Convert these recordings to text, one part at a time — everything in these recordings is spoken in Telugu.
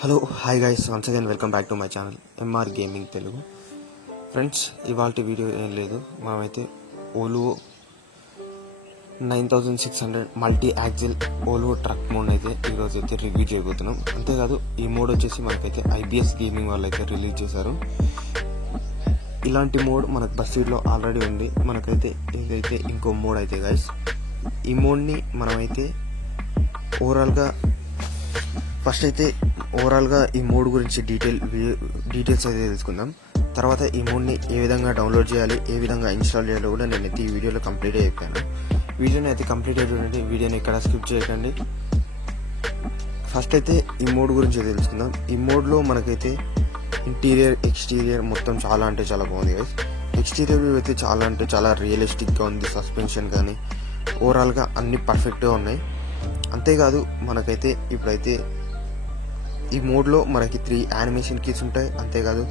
Hello hi guys, once again welcome back to my channel MR gaming Telugu. Friends, ఇవాళ వీడియో ఏం లేదు, మనమైతే Volvo 9600 multi axle Volvo truck mod అయితే ఈరోజు అయితే రివ్యూ చేయబోతున్నాం. అంతేకాదు ఈ మోడ్ వచ్చేసి మనకైతే ఐబిఎస్ గేమింగ్ వాళ్ళు అయితే రిలీజ్ చేశారు. ఇలాంటి మోడ్ మనకు బస్సీడ్లో ఆల్రెడీ ఉంది. మనకైతే ఇదైతే ఇంకో మోడ్ అయితే గైస్. ఈ మోడ్ని మనమైతే ఓవరాల్గా ఈ మోడ్ గురించి డీటెయిల్స్ అయితే తెలుసుకుందాం. తర్వాత ఈ మోడ్ని ఏ విధంగా డౌన్లోడ్ చేయాలి, ఏ విధంగా ఇన్స్టాల్ చేయాలో కూడా నేనైతే ఈ వీడియోలో కంప్లీట్ అయిపోయాను. వీడియోని అయితే కంప్లీట్ అయిపోయింది, వీడియోని ఎక్కడ స్కిప్ చేయకండి. ఫస్ట్ అయితే ఈ మోడ్ గురించి తెలుసుకుందాం. ఈ మోడ్లో మనకైతే ఇంటీరియర్ ఎక్స్టీరియర్ మొత్తం చాలా అంటే చాలా బాగుంది గైస్. ఎక్స్టీరియర్ వ్యూ అయితే చాలా అంటే చాలా రియలిస్టిక్గా ఉంది. సస్పెన్షన్ కానీ ఓవరాల్గా అన్ని పర్ఫెక్ట్గా ఉన్నాయి. అంతేకాదు మనకైతే ఇప్పుడైతే ఈ మోడ్లో మనకి 3 యానిమేషన్ కీస్ ఉంటాయి. అంతేకాదు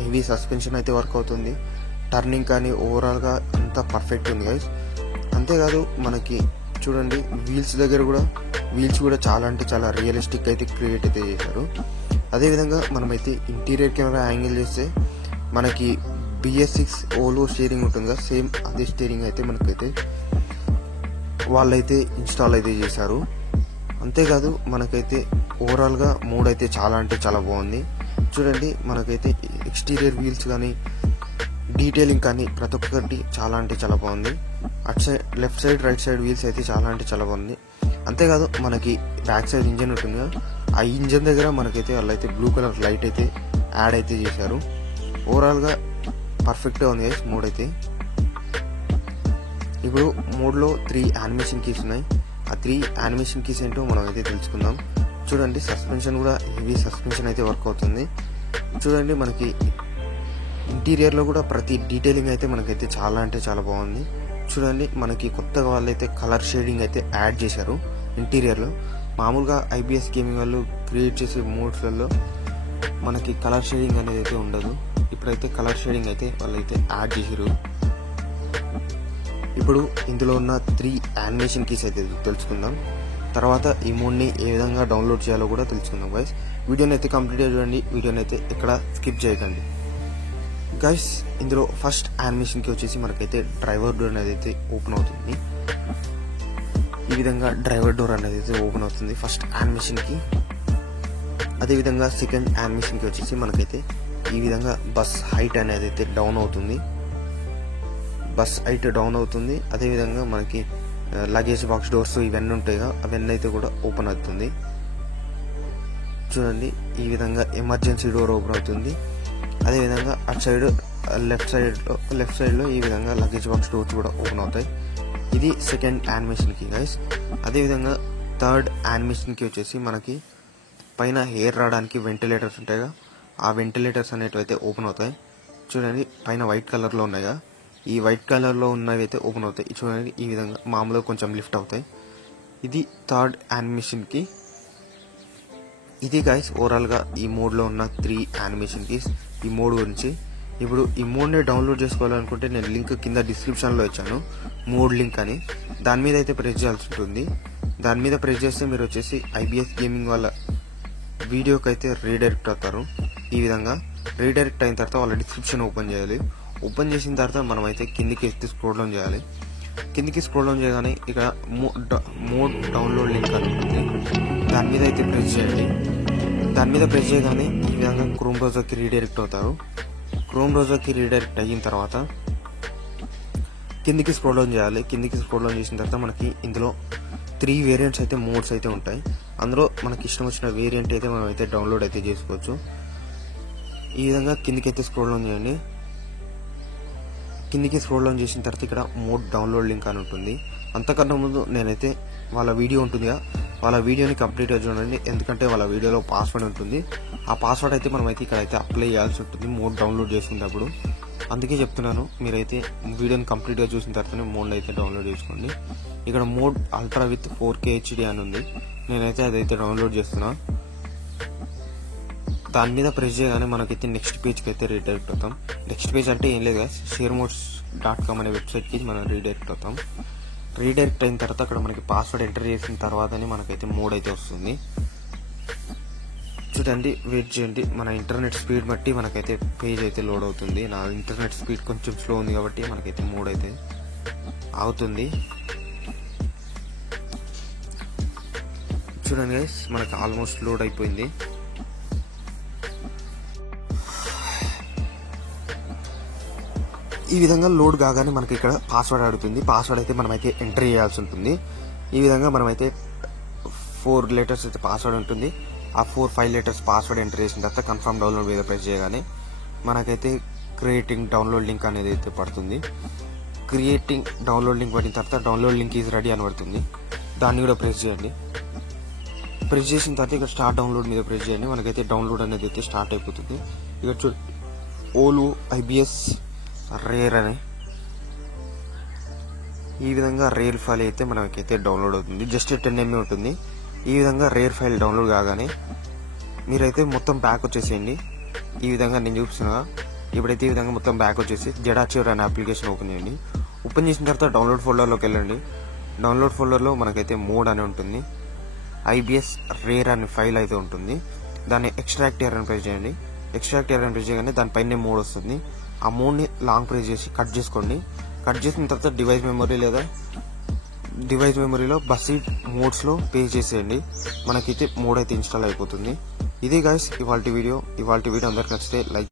హెవీ సస్పెన్షన్ అయితే వర్క్ అవుతుంది. టర్నింగ్ కానీ ఓవరాల్గా అంతా పర్ఫెక్ట్ ఉంది గైస్. అంతేకాదు మనకి చూడండి, వీల్స్ కూడా చాలా అంటే చాలా రియలిస్టిక్ అయితే క్రియేట్ అయితే చేశారు. అదేవిధంగా మనమైతే ఇంటీరియర్ కెమెరా యాంగిల్ చేస్తే మనకి BS6 ఓలో స్టీరింగ్ ఉంటుంది కదా, సేమ్ అదే స్టీరింగ్ అయితే మనకైతే వాళ్ళైతే ఇన్స్టాల్ అయితే చేశారు. అంతేకాదు మనకైతే ఓవరాల్గా మోడ్ అయితే చాలా అంటే చాలా బాగుంది. చూడండి, మనకైతే ఎక్స్టీరియర్ వీల్స్ కానీ డీటెయిలింగ్ కానీ ప్రతి ఒక్కటి చాలా అంటే చాలా బాగుంది. అటు side left side right side wheels అయితే చాలా అంటే చాలా బాగుంది. అంతేకాదు మనకి బ్యాక్ సైడ్ ఇంజన్ ఉంటుంది కదా, ఆ ఇంజన్ దగ్గర మనకైతే వాళ్ళైతే బ్లూ కలర్ లైట్ అయితే యాడ్ అయితే చేశారు. ఓవరాల్గా పర్ఫెక్ట్గా ఉంది గైస్ మోడ్ అయితే. ఇప్పుడు మోడ్లో 3 యానిమేషన్ కీస్ ఉన్నాయి. ఆ 3 యానిమేషన్ కీస్ ఏంటో మనం అయితే తెలుసుకుందాం. చూడండి, సస్పెన్షన్ కూడా హెవీ సస్పెన్షన్ అయితే వర్క్ అవుతుంది. చూడండి, మనకి ఇంటీరియర్లో కూడా ప్రతి డీటెయిలింగ్ అయితే మనకైతే చాలా అంటే చాలా బాగుంది. చూడండి, మనకి కొత్తగా వాళ్ళైతే కలర్ షేడింగ్ అయితే యాడ్ చేశారు ఇంటీరియర్లో. మామూలుగా ఐబిఎస్ గేమింగ్ వాళ్ళు క్రియేట్ చేసే మోడ్స్లలో మనకి కలర్ షేడింగ్ అనేది అయితే ఉండదు. ఇప్పుడైతే కలర్ షేడింగ్ అయితే వాళ్ళైతే యాడ్ చేశారు. ఇప్పుడు ఇందులో ఉన్న 3 యానిమేషన్ కీస్ అయితే తెలుసుకుందాం. తర్వాత ఈ మోడ్ని ఏ విధంగా డౌన్లోడ్ చేయాలో కూడా తెలుసుకుందాం గైస్. వీడియోని అయితే కంప్లీట్ చూడండి, వీడియోని అయితే ఎక్కడ స్కిప్ చేయకండి గైస్. ఇందులో ఫస్ట్ యానిమేషన్ కి వచ్చేసి మనకైతే డ్రైవర్ డోర్ అనేది అయితే ఓపెన్ అవుతుంది. ఈ విధంగా డ్రైవర్ డోర్ అనేది అయితే ఓపెన్ అవుతుంది ఫస్ట్ యానిమేషన్ కి. అదేవిధంగా సెకండ్ యానిమేషన్ కి వచ్చేసి మనకైతే ఈ విధంగా బస్ హైట్ అనేది అయితే డౌన్ అవుతుంది. అదేవిధంగా మనకి లగేజ్ బాక్స్ డోర్స్ ఇవన్నీ ఉంటాయి కదా, అవన్నీ అయితే కూడా ఓపెన్ అవుతుంది. చూడండి, ఈ విధంగా ఎమర్జెన్సీ డోర్ ఓపెన్ అవుతుంది. అదేవిధంగా అటు సైడ్ లెఫ్ట్ సైడ్లో ఈ విధంగా లగేజ్ బాక్స్ డోర్స్ కూడా ఓపెన్ అవుతాయి. ఇది సెకండ్ యానిమేషన్కి గైస్. అదేవిధంగా థర్డ్ యానిమేషన్కి వచ్చేసి మనకి పైన ఎయిర్ రావడానికి వెంటిలేటర్స్ ఉంటాయిగా, ఆ వెంటిలేటర్స్ అనేటివి అయితే ఓపెన్ అవుతాయి. చూడండి, పైన వైట్ కలర్లో ఉన్నాయిగా, ఈ వైట్ కలర్లో ఉన్నవి అయితే ఓపెన్ అవుతాయి. చూడండి, ఈ విధంగా మామూలుగా కొంచెం లిఫ్ట్ అవుతాయి. ఇది థర్డ్ యానిమేషన్కి. ఇది గైస్ ఓవరాల్గా ఈ మోడ్లో ఉన్న 3 యానిమేషన్ కీస్ ఈ మోడ్ గురించి. ఇప్పుడు ఈ మోడ్ని డౌన్లోడ్ చేసుకోవాలనుకుంటే నేను లింక్ కింద డిస్క్రిప్షన్లో ఇచ్చాను, మోడ్ లింక్ అని. దాని మీద అయితే ప్రెస్ చేయాల్సి ఉంటుంది. దాని మీద ప్రెస్ చేస్తే మీరు వచ్చేసి ఐబిఎస్ గేమింగ్ వాళ్ళ వీడియోకి అయితే రీడైరెక్ట్ అవుతారు. ఈ విధంగా రీడైరెక్ట్ అయిన తర్వాత వాళ్ళ డిస్క్రిప్షన్ ఓపెన్ చేయాలి. ఓపెన్ చేసిన తర్వాత మనం అయితే కిందికి ఎత్తి స్క్రోల్ డౌన్ చేయాలి. కిందికి స్క్రోల్ డౌన్ చేయగానే ఇక్కడ మోడ్ డౌన్లోడ్ లింక్ అని ఉంటుంది, దాని మీద అయితే ప్రెస్ చేయండి. దాని మీద ప్రెస్ చేయగానే ఈ విధంగా క్రోమ్ బ్రౌజర్కి రీడైరెక్ట్ అవుతారు. క్రోమ్ బ్రౌజర్కి రీడైరెక్ట్ అయిన తర్వాత కిందికి స్క్రోల్ డౌన్ చేయాలి. కిందికి స్క్రోల్ డౌన్ చేసిన తర్వాత మనకి ఇందులో 3 వేరియంట్స్ అయితే మోడ్స్ అయితే ఉంటాయి. అందులో మనకి ఇష్టం వచ్చిన వేరియంట్ అయితే మనం అయితే డౌన్లోడ్ అయితే చేసుకోవచ్చు. ఈ విధంగా కిందికి అయితే స్క్రోల్ డౌన్ చేయండి. కిందికి స్క్రోల్ డౌన్ చేసిన తర్వాత ఇక్కడ మోడ్ డౌన్లోడ్ లింక్ అని ఉంటుంది. అంతకన్నా ముందు నేనైతే వాళ్ళ వీడియో ఉంటుందిగా, వాళ్ళ వీడియోని కంప్లీట్గా చూడండి. ఎందుకంటే వాళ్ళ వీడియోలో పాస్వర్డ్ ఉంటుంది. ఆ పాస్వర్డ్ అయితే మనమైతే ఇక్కడైతే అప్లై చేయాల్సి ఉంటుంది మోడ్ డౌన్లోడ్ చేసుకునేటప్పుడు. అందుకే చెప్తున్నాను, మీరైతే వీడియోని కంప్లీట్గా చూసిన తర్వాతనే మోడ్ అయితే డౌన్లోడ్ చేసుకోండి. ఇక్కడ mode ultra with 4K HD అని ఉంది. నేనైతే అదైతే డౌన్లోడ్ చేస్తున్నా. దాని మీద ప్రెస్ చేయగానే మనకైతే నెక్స్ట్ పేజ్కి అయితే రీడైరెక్ట్ అవుతాం. నెక్స్ట్ పేజ్ అంటే ఏం లేదు, sharemodez.com అనే వెబ్సైట్కి మనం రీడైరెక్ట్ అవుతాం. రీడైరెక్ట్ అయిన తర్వాత అక్కడ మనకి పాస్వర్డ్ ఎంటర్ చేసిన తర్వాతనే మనకైతే మోడ్ అయితే వస్తుంది. చూడండి, వెయిట్ చేయండి. మన ఇంటర్నెట్ స్పీడ్ బట్టి మనకైతే పేజ్ అయితే లోడ్ అవుతుంది. నా ఇంటర్నెట్ స్పీడ్ కొంచెం స్లో ఉంది కాబట్టి మనకైతే మూడ్ అయితే అవుతుంది. చూడండి గైస్, మనకి ఆల్మోస్ట్ లోడ్ అయిపోయింది. ఈ విధంగా లోడ్ కాగానే మనకి ఇక్కడ పాస్వర్డ్ అడుగుతుంది. పాస్వర్డ్ అయితే మనమైతే ఎంటర్ చేయాల్సి ఉంటుంది. ఈ విధంగా మనమైతే 4 లెటర్స్ అయితే పాస్వర్డ్ ఉంటుంది. ఆ 4-5 లెటర్స్ పాస్వర్డ్ ఎంటర్ చేసిన తర్వాత కన్ఫర్మ్ డౌన్లోడ్ మీద ప్రెస్ చేయగానే మనకైతే క్రియేటింగ్ డౌన్లోడ్ లింక్ అనేది అయితే పడుతుంది. క్రియేటింగ్ డౌన్లోడ్ లింక్ పడిన తర్వాత డౌన్లోడ్ లింక్ ఈజ్ రెడీ అని పడుతుంది. దాన్ని కూడా ప్రెస్ చేయండి. ప్రెస్ చేసిన తర్వాత ఇక్కడ స్టార్ట్ డౌన్లోడ్ మీద ప్రెస్ చేయండి. మనకైతే డౌన్లోడ్ అనేది అయితే స్టార్ట్ అయిపోతుంది. ఇక్కడ చూ ఓలు IBS రేర్ అని ఈ విధంగా రేర్ ఫైల్ అయితే మనకైతే డౌన్లోడ్ అవుతుంది. జస్ట్ 10 MB ఉంటుంది. ఈ విధంగా రేర్ ఫైల్ డౌన్లోడ్ కాగానే మీరైతే మొత్తం బ్యాక్ వచ్చేసేయండి. ఈ విధంగా నేను చూపిస్తున్నా. ఇప్పుడైతే ఈ విధంగా మొత్తం బ్యాక్ వచ్చేసి జెడాచర్ అనే అప్లికేషన్ ఓపెన్ చేయండి. ఓపెన్ చేసిన తర్వాత డౌన్లోడ్ ఫోల్డర్లోకి వెళ్ళండి. డౌన్లోడ్ ఫోల్డర్లో మనకైతే మోడ్ అని ఉంటుంది. IBS రేర్ అనే ఫైల్ అయితే ఉంటుంది. దాన్ని ఎక్స్ట్రాక్ట్ అని ప్రెస్ చేయండి. ఎక్స్ట్రాక్ట్ అని ప్రెస్ చేయగానే దానిపైనే మోడ్ వస్తుంది. ఆ మోడ్ని లాంగ్ ప్రెస్ చేసి కట్ చేసుకోండి. కట్ చేసిన తర్వాత డివైస్ మెమరీ లేదా డివైస్ మెమరీలో బస్సీడ్ మోడ్స్లో పే చేసేయండి. మనకైతే మోడ్ అయితే ఇన్స్టాల్ అయిపోతుంది. ఇదే గైస్ ఇవాల్టి వీడియో. అందరికి నచ్చితే లైక్